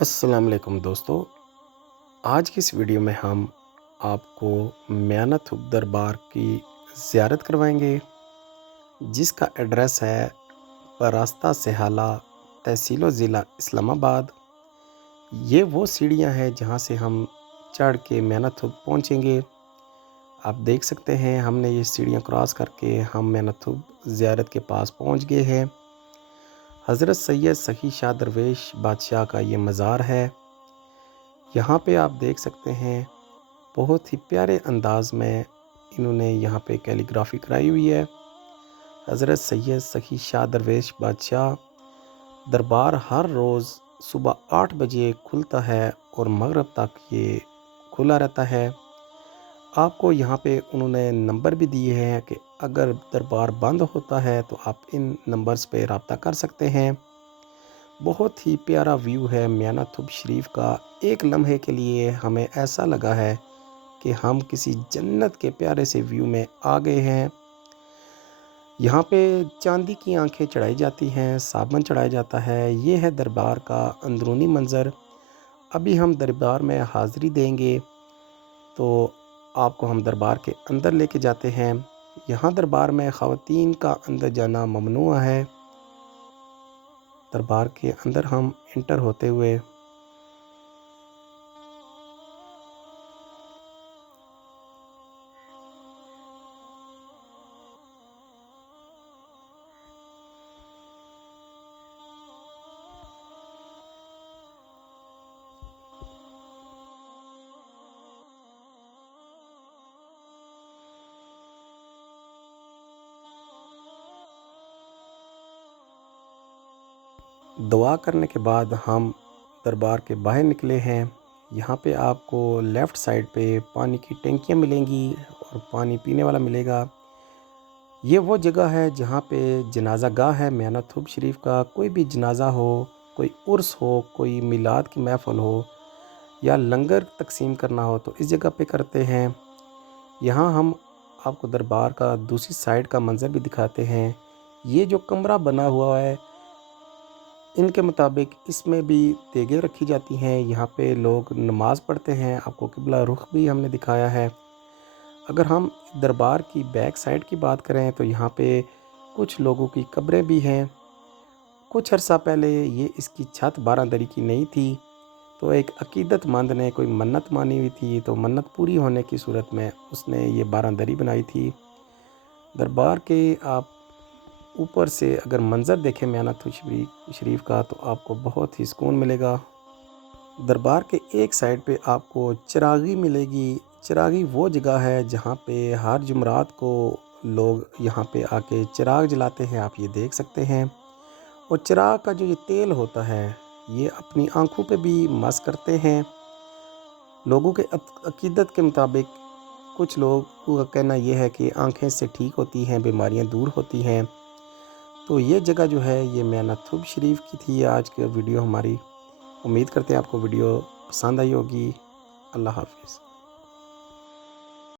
السلام علیکم دوستو، آج کی اس ویڈیو میں ہم آپ کو میانہ تھوک دربار کی زیارت کروائیں گے، جس کا ایڈریس ہے براستہ سہالہ، تحصیل و ضلع اسلام آباد۔ یہ وہ سیڑھیاں ہیں جہاں سے ہم چڑھ کے میانہ تھوک پہنچیں گے۔ آپ دیکھ سکتے ہیں ہم نے یہ سیڑھیاں کراس کر کے ہم میانہ تھوک زیارت کے پاس پہنچ گئے ہیں۔ حضرت سید سخی شاہ درویش بادشاہ کا یہ مزار ہے۔ یہاں پہ آپ دیکھ سکتے ہیں بہت ہی پیارے انداز میں انہوں نے یہاں پہ کیلیگرافی کرائی ہوئی ہے۔ حضرت سید سخی شاہ درویش بادشاہ دربار ہر روز صبح 8 بجے کھلتا ہے اور مغرب تک یہ کھلا رہتا ہے۔ آپ کو یہاں پہ انہوں نے نمبر بھی دیے ہیں کہ اگر دربار بند ہوتا ہے تو آپ ان نمبرز پہ رابطہ کر سکتے ہیں۔ بہت ہی پیارا ویو ہے میانہ تھوک شریف کا۔ ایک لمحے کے لیے ہمیں ایسا لگا ہے کہ ہم کسی جنت کے پیارے سے ویو میں آ گئے ہیں۔ یہاں پہ چاندی کی آنکھیں چڑھائی جاتی ہیں، صابن چڑھایا جاتا ہے۔ یہ ہے دربار کا اندرونی منظر۔ ابھی ہم دربار میں حاضری دیں گے تو آپ کو ہم دربار کے اندر لے کے جاتے ہیں۔ یہاں دربار میں خواتین کا اندر جانا ممنوع ہے۔ دربار کے اندر ہم انٹر ہوتے ہوئے دعا کرنے کے بعد ہم دربار کے باہر نکلے ہیں۔ یہاں پہ آپ کو لیفٹ سائڈ پہ پانی کی ٹینکیاں ملیں گی اور پانی پینے والا ملے گا۔ یہ وہ جگہ ہے جہاں پہ جنازہ گاہ ہے میانہ تھوک شریف کا۔ کوئی بھی جنازہ ہو، کوئی عرس ہو، کوئی میلاد کی محفل ہو یا لنگر تقسیم کرنا ہو تو اس جگہ پہ کرتے ہیں۔ یہاں ہم آپ کو دربار کا دوسری سائڈ کا منظر بھی دکھاتے ہیں۔ یہ جو کمرہ بنا ہوا ہے ان کے مطابق اس میں بھی دیگیں رکھی جاتی ہیں۔ یہاں پہ لوگ نماز پڑھتے ہیں۔ آپ کو قبلہ رخ بھی ہم نے دکھایا ہے۔ اگر ہم دربار کی بیک سائڈ کی بات کریں تو یہاں پہ کچھ لوگوں کی قبریں بھی ہیں۔ کچھ عرصہ پہلے یہ اس کی چھت 12 دری کی نہیں تھی، تو ایک عقیدت مند نے کوئی منت مانی ہوئی تھی، تو منت پوری ہونے کی صورت میں اس نے یہ 12 دری بنائی تھی۔ دربار کے آپ اوپر سے اگر منظر دیکھیں میانہ تھوک شریف کا تو آپ کو بہت ہی سکون ملے گا۔ دربار کے ایک سائڈ پہ آپ کو چراغی ملے گی۔ چراغی وہ جگہ ہے جہاں پہ ہر جمعرات کو لوگ یہاں پہ آ کے چراغ جلاتے ہیں، آپ یہ دیکھ سکتے ہیں۔ اور چراغ کا جو یہ تیل ہوتا ہے یہ اپنی آنکھوں پہ بھی مس کرتے ہیں۔ لوگوں کے عقیدت کے مطابق کچھ لوگوں کا کہنا یہ ہے کہ آنکھیں سے ٹھیک ہوتی ہیں، بیماریاں دور ہوتی ہیں۔ تو یہ جگہ جو ہے یہ میانہ تھوک شریف کی تھی آج کی ویڈیو ہماری۔ امید کرتے ہیں آپ کو ویڈیو پسند آئی ہوگی۔ اللہ حافظ۔